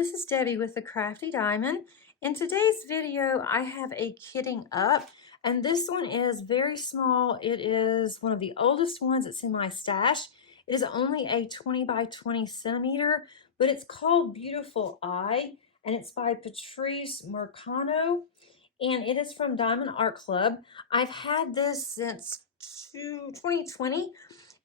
this is Debbie with the Crafty Diamond. In today's video, I have a kitting up, and this one is very small. It is one of the oldest ones that's in my stash. It is only a 20 by 20 centimeter, but it's called Beautiful Eye, and it's by Patrice Mercano, and it is from Diamond Art Club. I've had this since 2020.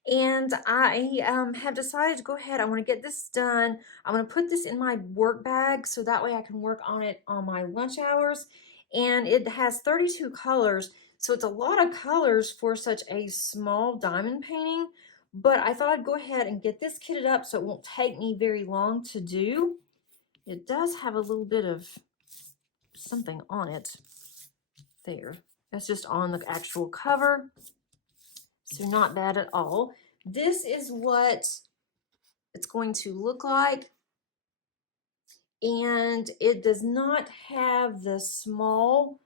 And I have decided to go ahead. I want to get this done. I want to put this in my work bag so that way I can work on it on my lunch hours. And it has 32 colors, so it's a lot of colors for such a small diamond painting. But I thought I'd go ahead and get this kitted up so it won't take me very long to do. It does have a little bit of something on it there. That's just on the actual cover. So not bad at all. This is what it's going to look like. And it does not have the small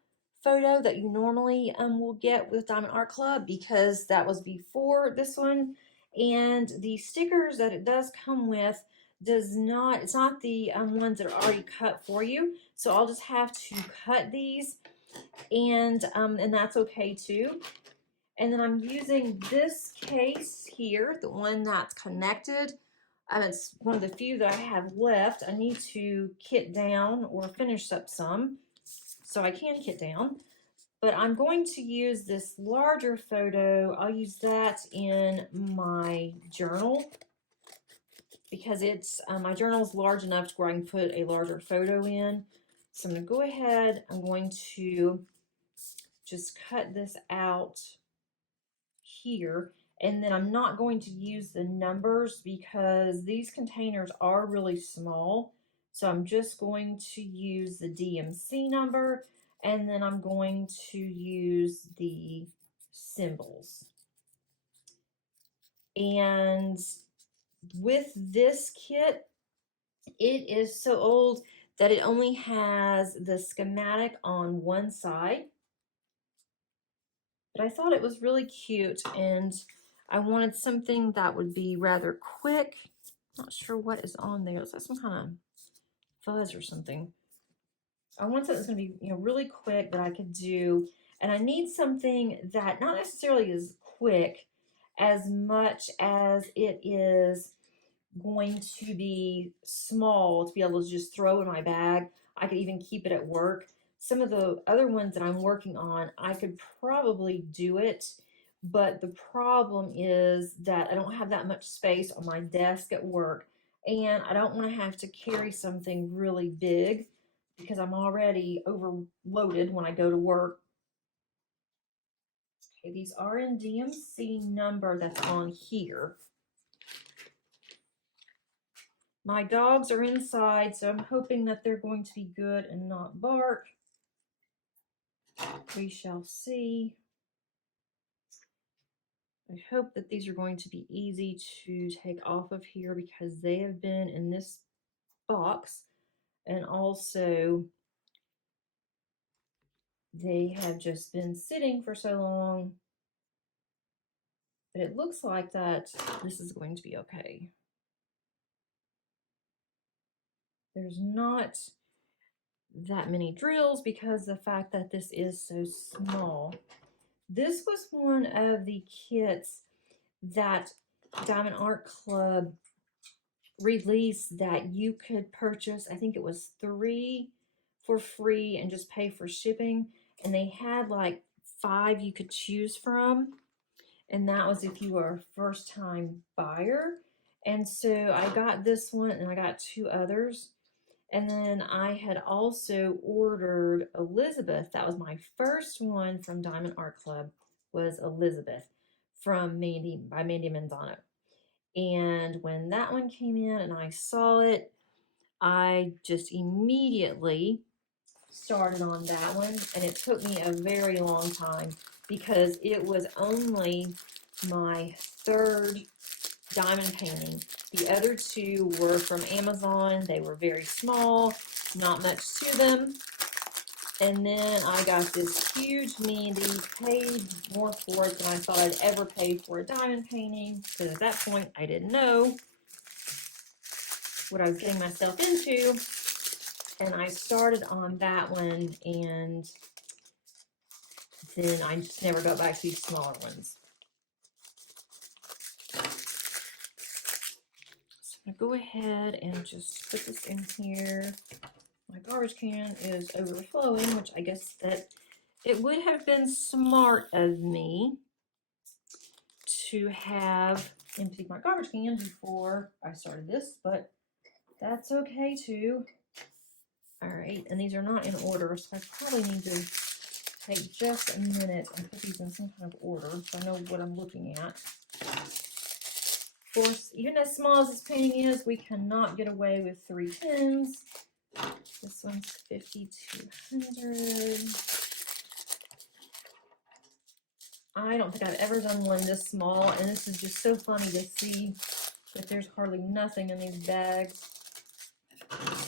photo that you normally will get with Diamond Art Club, because that was before this one. And the stickers that it does come with it's not the ones that are already cut for you. So I'll just have to cut these, and that's okay too. And then I'm using this case here, the one that's connected. It's one of the few that I have left. I need to kit down or finish up some, so I can kit down. But I'm going to use this larger photo. I'll use that in my journal, because it's my journal is large enough to where I can put a larger photo in. So I'm going to go ahead. I'm going to just cut this out here, and then I'm not going to use the numbers because these containers are really small. So I'm just going to use the DMC number, and then I'm going to use the symbols. And with this kit, it is so old that it only has the schematic on one side. But I thought it was really cute, and I wanted something that would be rather quick. Not sure what is on there. Is that some kind of fuzz or something? I want something that's going to be, really quick that I could do. And I need something that not necessarily is quick as much as it is going to be small to be able to just throw in my bag. I could even keep it at work. Some of the other ones that I'm working on, I could probably do it, but the problem is that I don't have that much space on my desk at work, and I don't want to have to carry something really big because I'm already overloaded when I go to work. Okay, these are in DMC number that's on here. My dogs are inside, so I'm hoping that they're going to be good and not bark. We shall see. I hope that these are going to be easy to take off of here because they have been in this box, and also they have just been sitting for so long that it looks like that this is going to be okay. There's not that many drills because of the fact that this is so small. This was one of the kits that Diamond Art Club released that you could purchase. I think it was 3 for free and just pay for shipping. And they had like 5 you could choose from. And that was if you were a first-time buyer. And so I got this one, and I got 2 others. And then I had also ordered Elizabeth. That was my first one from Diamond Art Club, was Elizabeth from by Mandy Manzano. And when that one came in and I saw it, I just immediately started on that one. And it took me a very long time because it was only my 3rd diamond painting. The other 2 were from Amazon. They were very small, not much to them. And then I got this huge Mandy, paid more for it than I thought I'd ever pay for a diamond painting, because at that point I didn't know. what I was getting myself into. And I started on that one, and then I just never got back to these smaller ones. So I'm gonna go ahead and just put this in here. My garbage can is overflowing, which I guess that it would have been smart of me to have emptied my garbage can before I started this, but that's okay too. All right, and these are not in order, so I probably need to take just a minute and put these in some kind of order so I know what I'm looking at. Of course, even as small as this painting is, we cannot get away with 3 tens. This one's 5,200. I don't think I've ever done one this small, and this is just so funny to see that there's hardly nothing in these bags.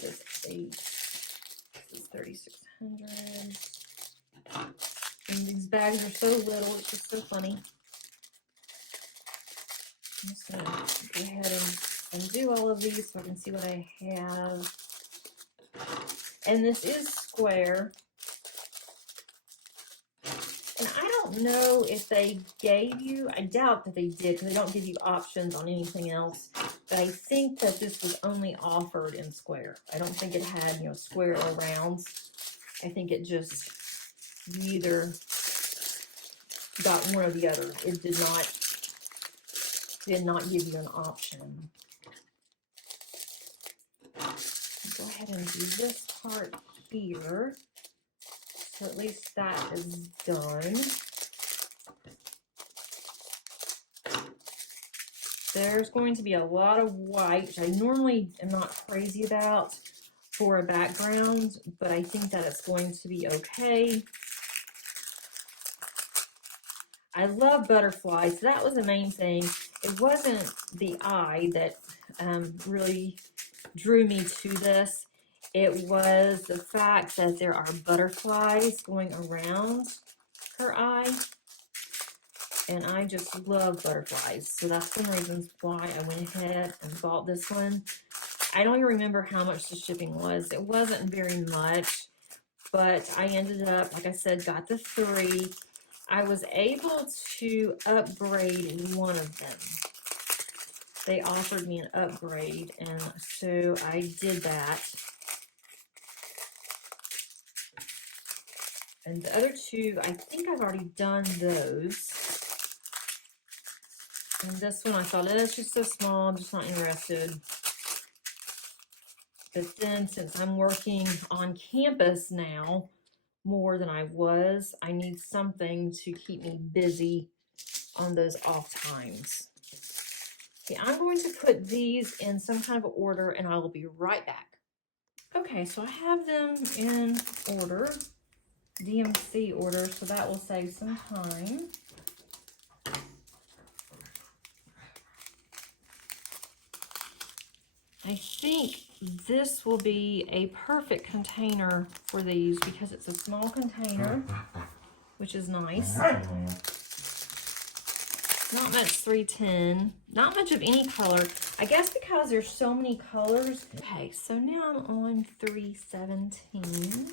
This is 8. This is 3,600. And these bags are so little, it's just so funny. I'm just gonna go ahead and do all of these so I can see what I have. And this is square. And I don't know if they gave you, I doubt that they did, because they don't give you options on anything else. But I think that this was only offered in square. I don't think it had, you know, square or rounds. I think it just, you either got one or the other. It did not give you an option. Go ahead and do this part here. So at least that is done. There's going to be a lot of white, which I normally am not crazy about for a background, but I think that it's going to be okay. I love butterflies, so that was the main thing. It wasn't the eye that really drew me to this. It was the fact that there are butterflies going around her eye, and I just love butterflies. So that's one of the reasons why I went ahead and bought this one. I don't even remember how much the shipping was. It wasn't very much, but I ended up, like I said, got the 3. I was able to upgrade one of them. They offered me an upgrade, and so I did that. And the other 2, I think I've already done those. And this one I thought, oh, it's just so small, I'm just not interested. But then since I'm working on campus now more than I was, I need something to keep me busy on those off times. Okay, I'm going to put these in some kind of order, and I will be right back. Okay, so I have them in order, DMC order, so that will save some time. I think this will be a perfect container for these because it's a small container, which is nice. Not much 310, not much of any color. I guess because there's so many colors. Okay, so now I'm on 317.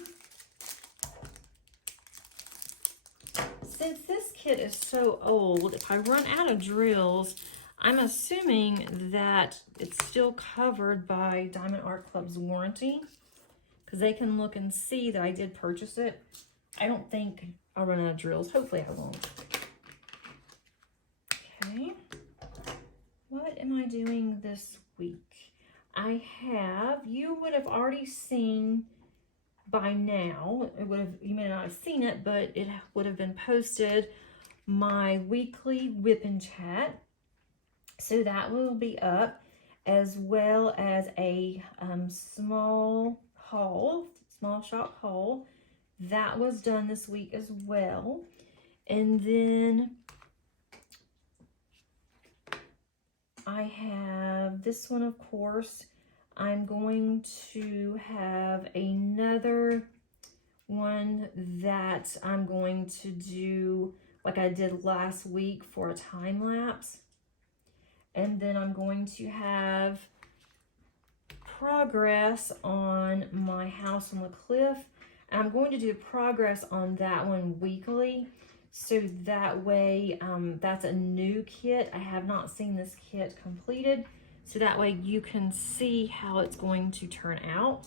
Since this kit is so old, if I run out of drills, I'm assuming that it's still covered by Diamond Art Club's warranty, because they can look and see that I did purchase it. I don't think I'll run out of drills. Hopefully I won't. Okay. What am I doing this week? You would have already seen by now, you may not have seen it, but it would have been posted, my weekly whip and chat. So that will be up, as well as a small shop haul. That was done this week as well. And then I have this one, of course. I'm going to have another one that I'm going to do like I did last week for a time lapse. And then I'm going to have progress on my house on the cliff. And I'm going to do progress on that one weekly. So that way, that's a new kit. I have not seen this kit completed. So that way you can see how it's going to turn out.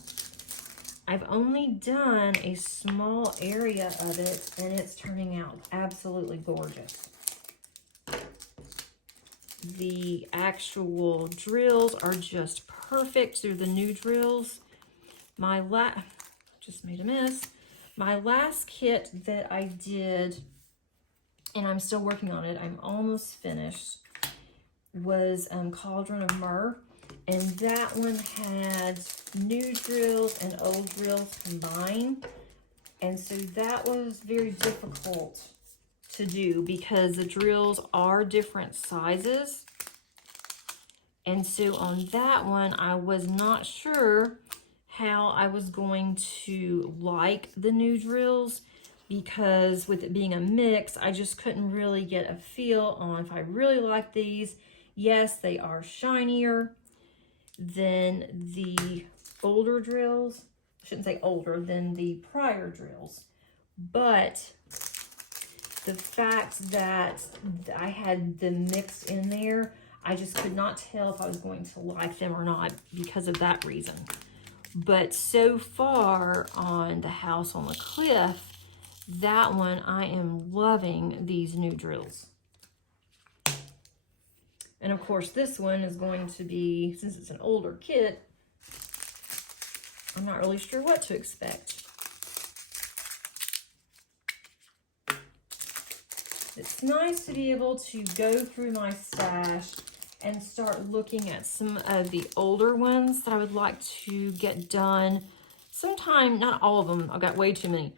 I've only done a small area of it and it's turning out absolutely gorgeous. The actual drills are just perfect. They're the new drills. Just made a mess. My last kit that I did, and I'm still working on it, I'm almost finished, was Cauldron of Myrrh. And that one had new drills and old drills combined. And so that was very difficult to do because the drills are different sizes. And so on that one, I was not sure how I was going to like the new drills, because with it being a mix, I just couldn't really get a feel on if I really like these. Yes, they are shinier than the older drills. I shouldn't say older, than the prior drills. But the fact that I had them mixed in there, I just could not tell if I was going to like them or not because of that reason. But so far on the house on the cliff, that one, I am loving these new drills. And of course, this one is going to be, since it's an older kit, I'm not really sure what to expect. It's nice to be able to go through my stash and start looking at some of the older ones that I would like to get done sometime. Not all of them, I've got way too many.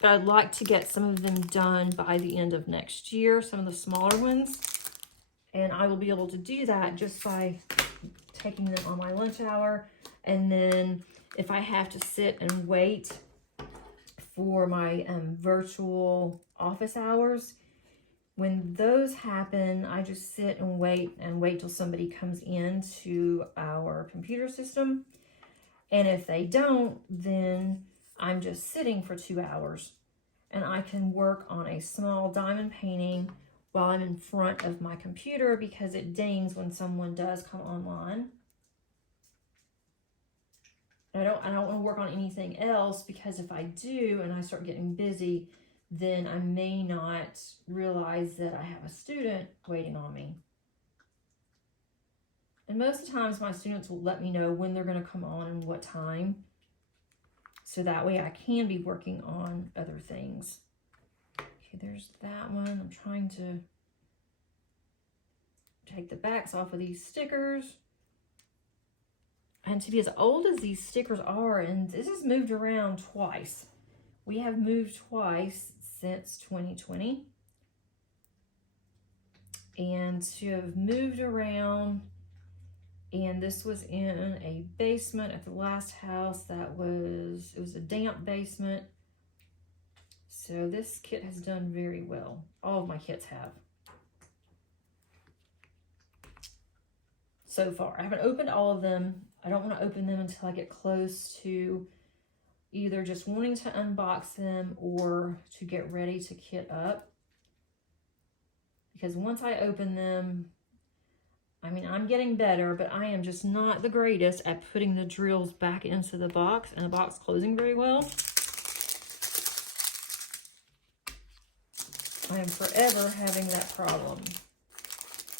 But I'd like to get some of them done by the end of next year, some of the smaller ones. And I will be able to do that just by taking them on my lunch hour. And then if I have to sit and wait for my virtual office hours, when those happen, I just sit and wait till somebody comes into our computer system. And if they don't, then I'm just sitting for 2 hours and I can work on a small diamond painting while I'm in front of my computer, because it dings when someone does come online. I don't want to work on anything else, because if I do and I start getting busy, then I may not realize that I have a student waiting on me. And most of the times my students will let me know when they're going to come on and what time. So that way I can be working on other things. Okay, there's that one. I'm trying to take the backs off of these stickers. And to be as old as these stickers are, and this has moved around twice. We have moved twice since 2020. And to have moved around, and this was in a basement at the last house it was a damp basement. So this kit has done very well. All of my kits have. So far. I haven't opened all of them. I don't want to open them until I get close to either just wanting to unbox them or to get ready to kit up. Because once I open them, I mean, I'm getting better, but I am just not the greatest at putting the drills back into the box and the box closing very well. I am forever having that problem.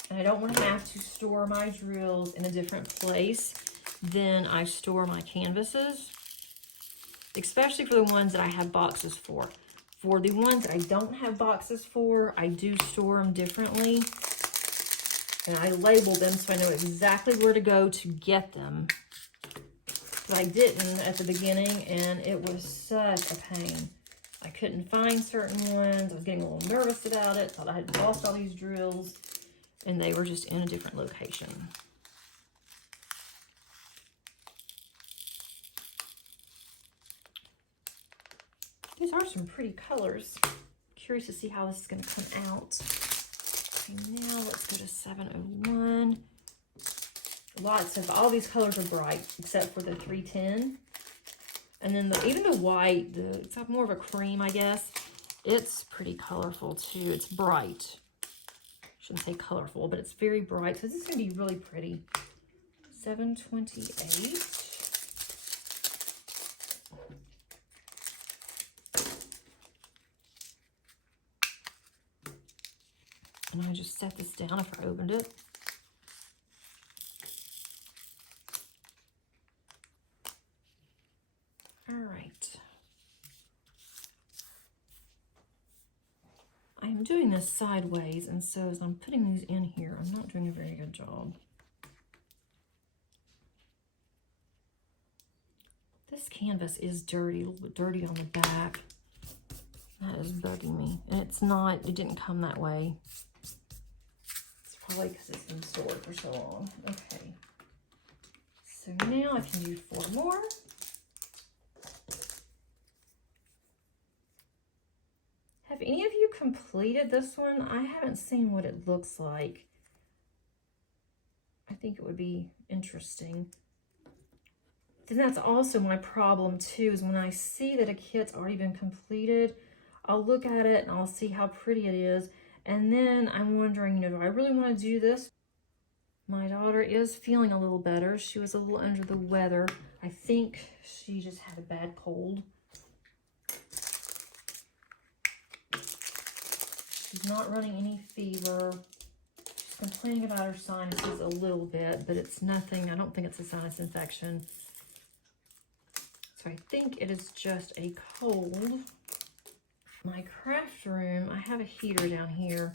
And I don't want to have to store my drills in a different place than I store my canvases, especially for the ones that I have boxes for. For the ones that I don't have boxes for, I do store them differently. And I label them so I know exactly where to go to get them. But I didn't at the beginning, and it was such a pain. I couldn't find certain ones. I was getting a little nervous about it. Thought I had lost all these drills, and they were just in a different location. These are some pretty colors. Curious to see how this is going to come out. Okay, now let's go to 701. lots of, all these colors are bright except for the 310. And then even the white, it's more of a cream, I guess. It's pretty colorful too. It's bright. Shouldn't say colorful, but it's very bright. So this is going to be really pretty. $7.28. And I just set this down if I opened it. All right. I'm doing this sideways, and so as I'm putting these in here, I'm not doing a very good job. This canvas is dirty, a little bit dirty on the back. That is bugging me. And it's not, it didn't come that way. It's probably because it's been stored for so long. Okay. So now I can do 4 more. Have any of you completed this one? I haven't seen what it looks like. I think it would be interesting. Then that's also my problem too, is when I see that a kit's already been completed, I'll look at it and I'll see how pretty it is. And then I'm wondering, do I really want to do this? My daughter is feeling a little better. She was a little under the weather. I think she just had a bad cold. She's not running any fever. She's complaining about her sinuses a little bit, but it's nothing. I don't think it's a sinus infection. So I think it is just a cold. My craft room, I have a heater down here,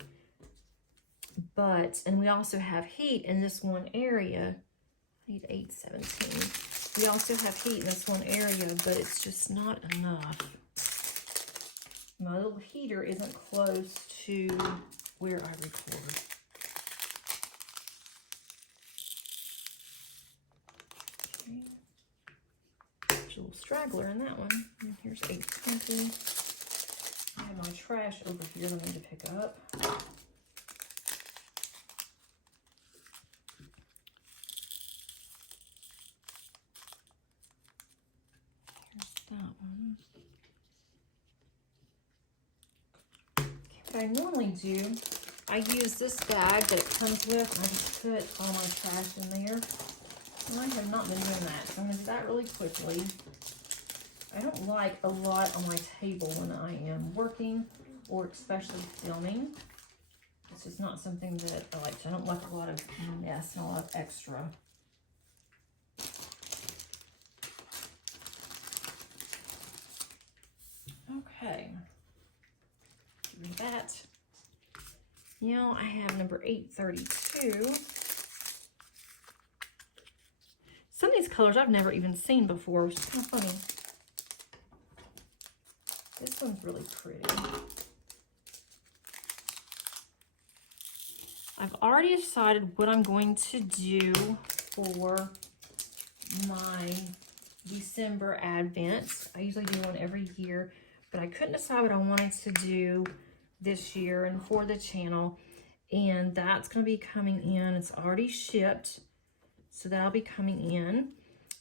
and we also have heat in this one area. I need 817. We also have heat in this one area, but it's just not enough. My little heater isn't close to where I record. Okay. There's a little straggler in that one. And here's 820. I have my trash over here that I need to pick up. Here's that one. What I normally do, I use this bag that it comes with, and I just put all my trash in there. And I have not been doing that, so I'm going to do that really quickly. I don't like a lot on my table when I am working, or especially filming. It's just not something that I like. I don't like a lot of mess and a lot of extra. Okay. That. Now I have number 832. Some of these colors I've never even seen before, which is kind of funny. This one's really pretty. I've already decided what I'm going to do for my December Advent. I usually do one every year, but I couldn't decide what I wanted to do this year and for the channel. And that's going to be coming in. It's already shipped, so that'll be coming in.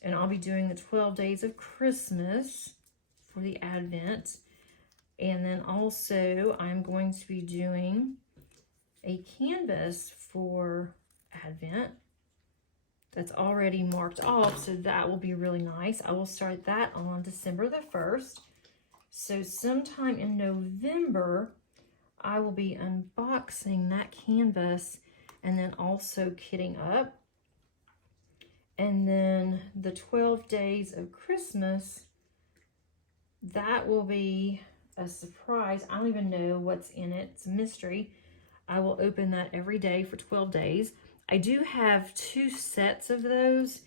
And I'll be doing the 12 days of Christmas for the Advent. And then also I'm going to be doing a canvas for Advent that's already marked off, so that will be really nice. I will start that on December the 1st. So sometime in November, I will be unboxing that canvas and then also kitting up. And then the 12 days of Christmas, that will be a surprise. I don't even know what's in it. It's a mystery. I will open that every day for 12 days. I do have 2 sets of those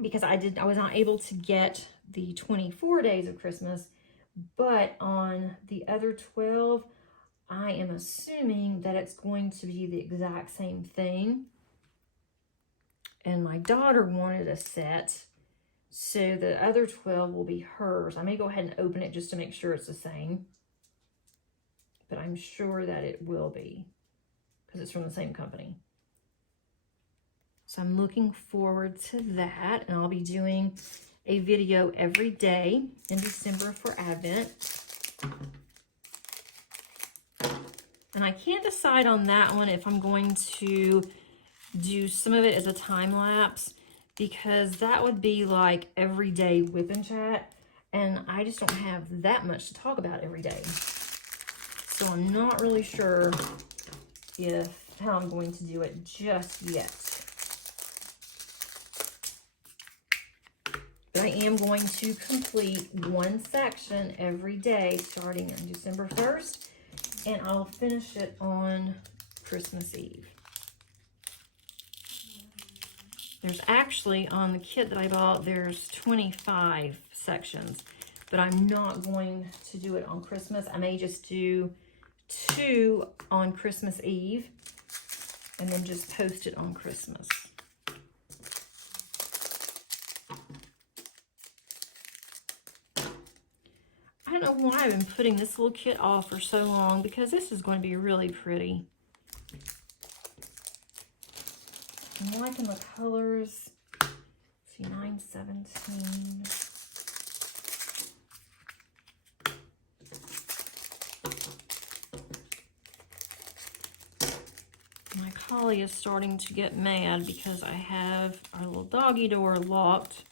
because I was not able to get the 24 days of Christmas, but on the other 12, I am assuming that it's going to be the exact same thing. And my daughter wanted a set, so the other 12 will be hers. I may go ahead and open it just to make sure it's the same, but I'm sure that it will be because it's from the same company. So I'm looking forward to that, and I'll be doing a video every day in December for Advent. And I can't decide on that one if I'm going to do some of it as a time lapse, because that would be like everyday whip and chat, and I just don't have that much to talk about every day. So I'm not really sure how I'm going to do it just yet. But I am going to complete one section every day starting on December 1st, and I'll finish it on Christmas Eve. There's actually, on the kit that I bought, there's 25 sections, but I'm not going to do it on Christmas. I may just do 2 on Christmas Eve and then just post it on Christmas. I don't know why I've been putting this little kit off for so long, because this is going to be really pretty. I'm liking the colors. Let's see, 917. My collie is starting to get mad because I have our little doggy door locked,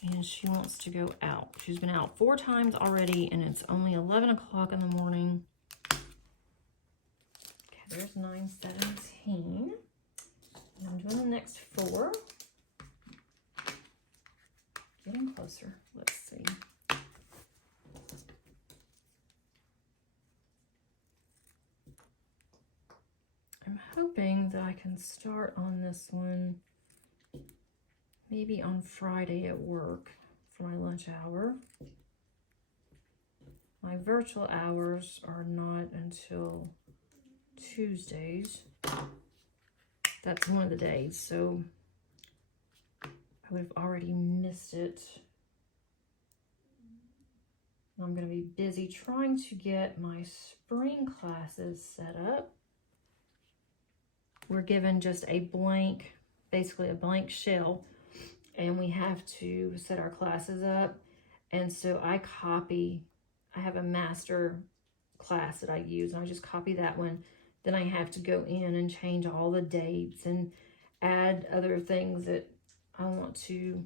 and she wants to go out. She's been out 4 times already, and it's only 11 o'clock in the morning. Okay, there's 917. And I'm doing the next 4. Getting closer. Let's see. I'm hoping that I can start on this one maybe on Friday at work for my lunch hour. My virtual hours are not until Tuesdays. That's one of the days, so I would have already missed it. I'm going to be busy trying to get my spring classes set up. We're given just a blank, basically a blank shell, and we have to set our classes up. And so I have a master class that I use, and I just copy that one. Then I have to go in and change all the dates and add other things that I want to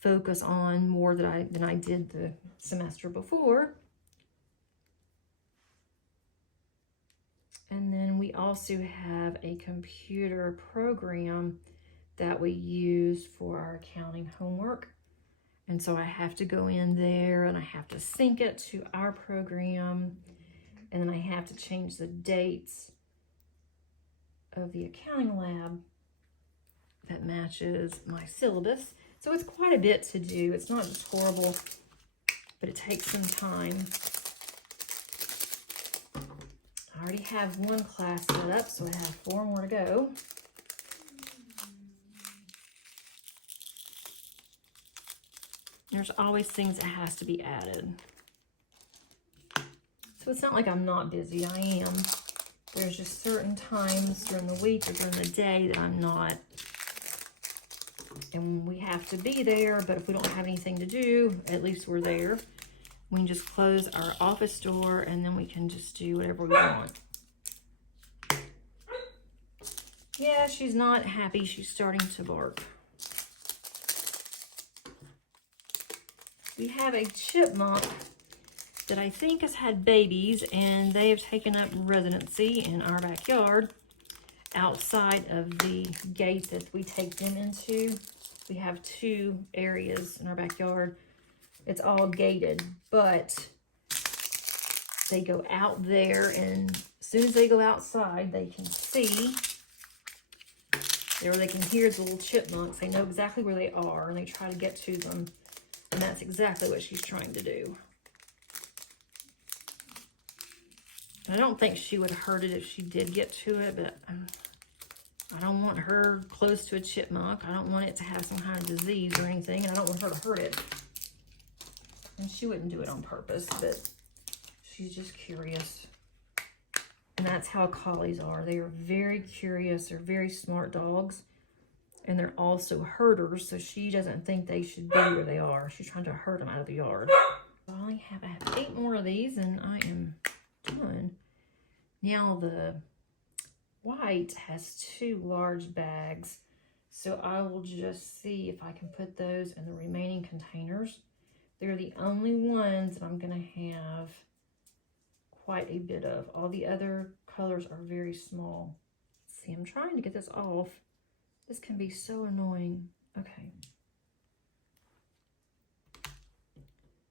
focus on more than I did the semester before. And then we also have a computer program that we use for our accounting homework. And so I have to go in there and I have to sync it to our program. And then I have to change the dates of the accounting lab that matches my syllabus. So it's quite a bit to do. It's not just horrible, but it takes some time. I already have one class set up, so I have 4 more to go. There's always things that has to be added. So it's not like I'm not busy. I am. There's just certain times during the week or during the day that I'm not. And we have to be there, but if we don't have anything to do, at least we're there. We can just close our office door and then we can just do whatever we want. Yeah, she's not happy. She's starting to bark. We have a chipmunk that I think has had babies, and they have taken up residency in our backyard outside of the gate that we take them into. We have 2 areas in our backyard. It's all gated, but they go out there, and as soon as they go outside, they can see, or they can hear the little chipmunks. They know exactly where they are, and they try to get to them, and that's exactly what she's trying to do. I don't think she would hurt it if she did get to it, but I don't want her close to a chipmunk. I don't want it to have some kind of disease or anything, and I don't want her to hurt it. And she wouldn't do it on purpose, but she's just curious. And that's how collies are. They are very curious. They're very smart dogs. And they're also herders, so she doesn't think they should be where they are. She's trying to herd them out of the yard. I have 8 more of these, and I am done. Now the white has 2 large bags, so I will just see if I can put those in the remaining containers. They're the only ones that I'm going to have quite a bit of. All the other colors are very small. Let's see, I'm trying to get this off. This can be so annoying. Okay.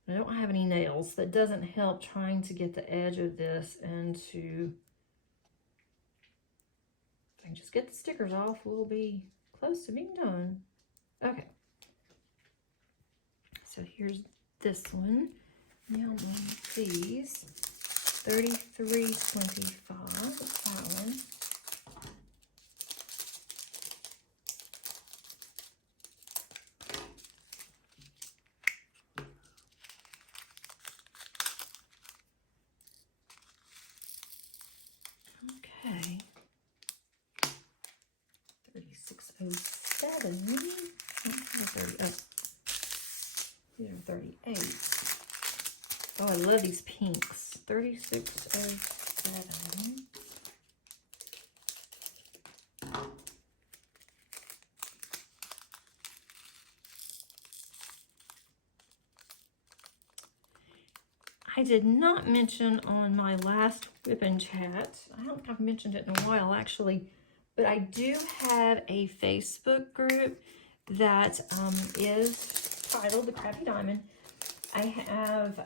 I don't have any nails. That doesn't help trying to get the edge of this into... If I can just get the stickers off, we'll be close to being done. Okay. So here's this one. Now on these, 33.25. What's that one? Okay. 3607. These are 38. Oh, I love these pinks. 3607. I did not mention on my last whip and chat, I don't think I've mentioned it in a while actually, but I do have a Facebook group that is titled the Crafty Diamond. I have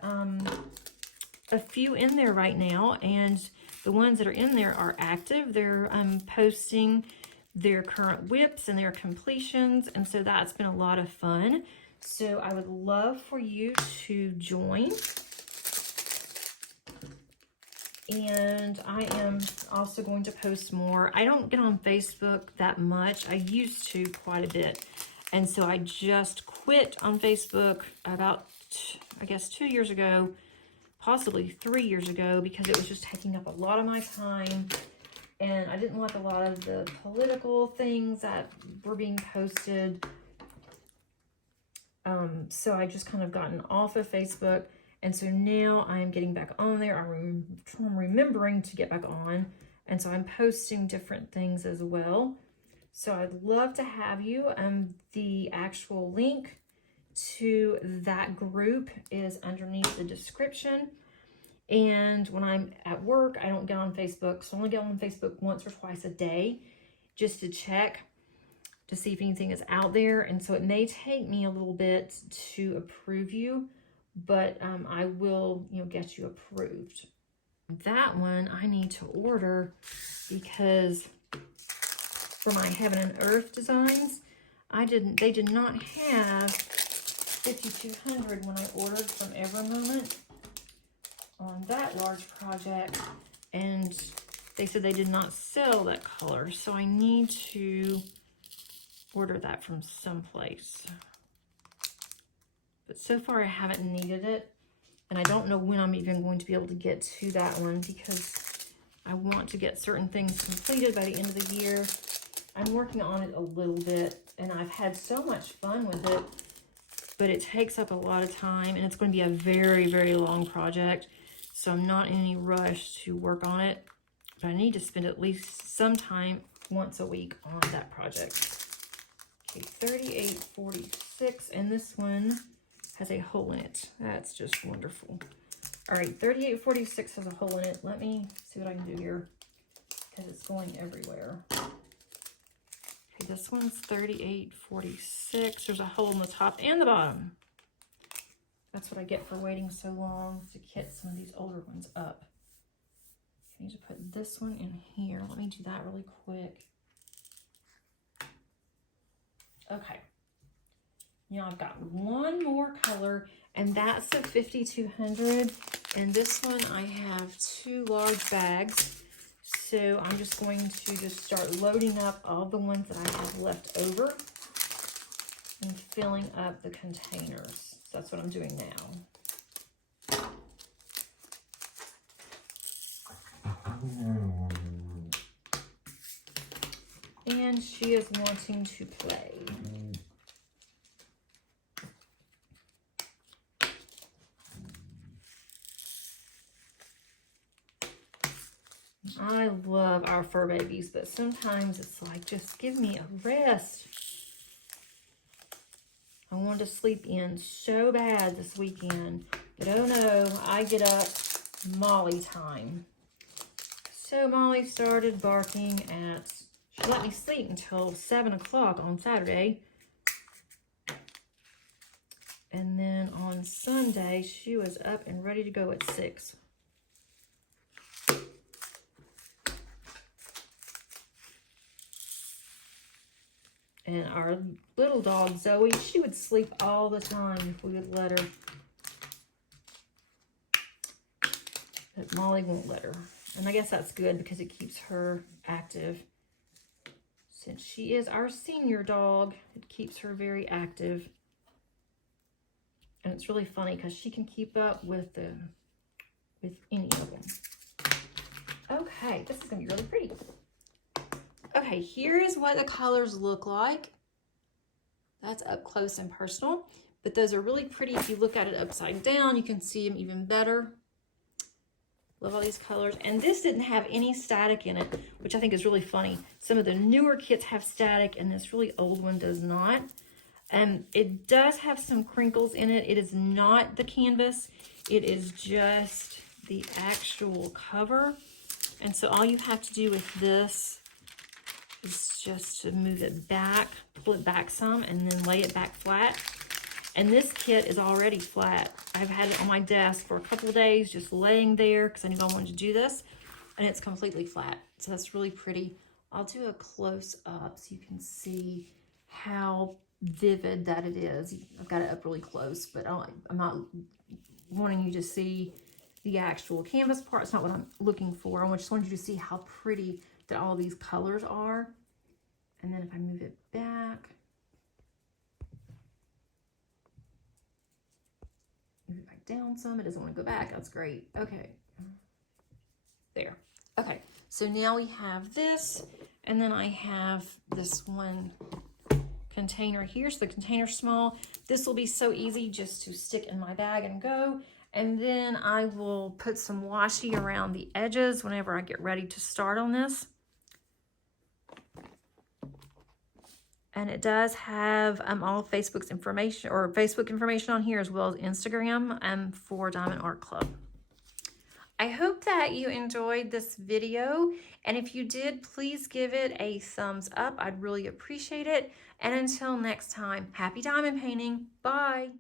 a few in there right now, and the ones that are in there are active. They're posting their current whips and their completions, and so that's been a lot of fun. So I would love for you to join. And I am also going to post more. I don't get on Facebook that much. I used to quite a bit. And so I just quit on Facebook about, I guess, 2 years ago, possibly 3 years ago, because it was just taking up a lot of my time. And I didn't like a lot of the political things that were being posted. So I just kind of gotten off of Facebook. And so now I'm getting back on there. I'm remembering to get back on. And so I'm posting different things as well. So I'd love to have you. The actual link to that group is underneath the description. And when I'm at work, I don't get on Facebook. So I only get on Facebook once or twice a day just to check to see if anything is out there. And so it may take me a little bit to approve you, but I will, get you approved. That one I need to order because for my Heaven and Earth designs, they did not have 5200 when I ordered from Evermoment on that large project, and they said they did not sell that color, so I need to order that from someplace. But so far I haven't needed it, and I don't know when I'm even going to be able to get to that one because I want to get certain things completed by the end of the year. I'm working on it a little bit, and I've had so much fun with it, but it takes up a lot of time, and it's going to be a very, very long project, so I'm not in any rush to work on it, but I need to spend at least some time once a week on that project. Okay, 3846, and this one has a hole in it. That's just wonderful. All right, 3846 has a hole in it. Let me see what I can do here because it's going everywhere. Okay, this one's 3846. There's a hole in the top and the bottom. That's what I get for waiting so long to get some of these older ones up. I need to put this one in here. Let me do that really quick. Okay. Now I've got one more color, and that's a 5200. And this one I have 2 large bags. So I'm just going to start loading up all the ones that I have left over and filling up the containers. So that's what I'm doing now. And she is wanting to play. I love our fur babies, but sometimes it's like, just give me a rest. I wanted to sleep in so bad this weekend, but oh no, I get up Molly time. So Molly started barking at, she let me sleep until 7 o'clock on Saturday. And then on Sunday, she was up and ready to go at 6. And our little dog, Zoe, she would sleep all the time if we would let her. But Molly won't let her. And I guess that's good because it keeps her active. Since she is our senior dog, it keeps her very active. And it's really funny because she can keep up with any of them. Okay, this is going to be really pretty. Okay, here is what the colors look like. That's up close and personal, but those are really pretty. If you look at it upside down, you can see them even better. Love all these colors. And this didn't have any static in it, which I think is really funny. Some of the newer kits have static, and this really old one does not. It does have some crinkles in it. It is not the canvas. It is just the actual cover. And so all you have to do with this is just to move it back, pull it back some, and then lay it back flat. And this kit is already flat. I've had it on my desk for a couple of days, just laying there because I knew I wanted to do this, and it's completely flat. So that's really pretty. I'll do a close up so you can see how vivid that it is. I've got it up really close, but I'm not wanting you to see the actual canvas part. It's not what I'm looking for. I just wanted you to see how pretty that all these colors are. And then if I move it back, move it back down some. It doesn't want to go back. That's great. Okay. There. Okay. So now we have this, and then I have this one container here. So the container's small. This will be so easy just to stick in my bag and go. And then I will put some washi around the edges whenever I get ready to start on this. And it does have all Facebook's information, or Facebook information on here, as well as Instagram for Diamond Art Club. I hope that you enjoyed this video. And if you did, please give it a thumbs up. I'd really appreciate it. And until next time, happy diamond painting. Bye.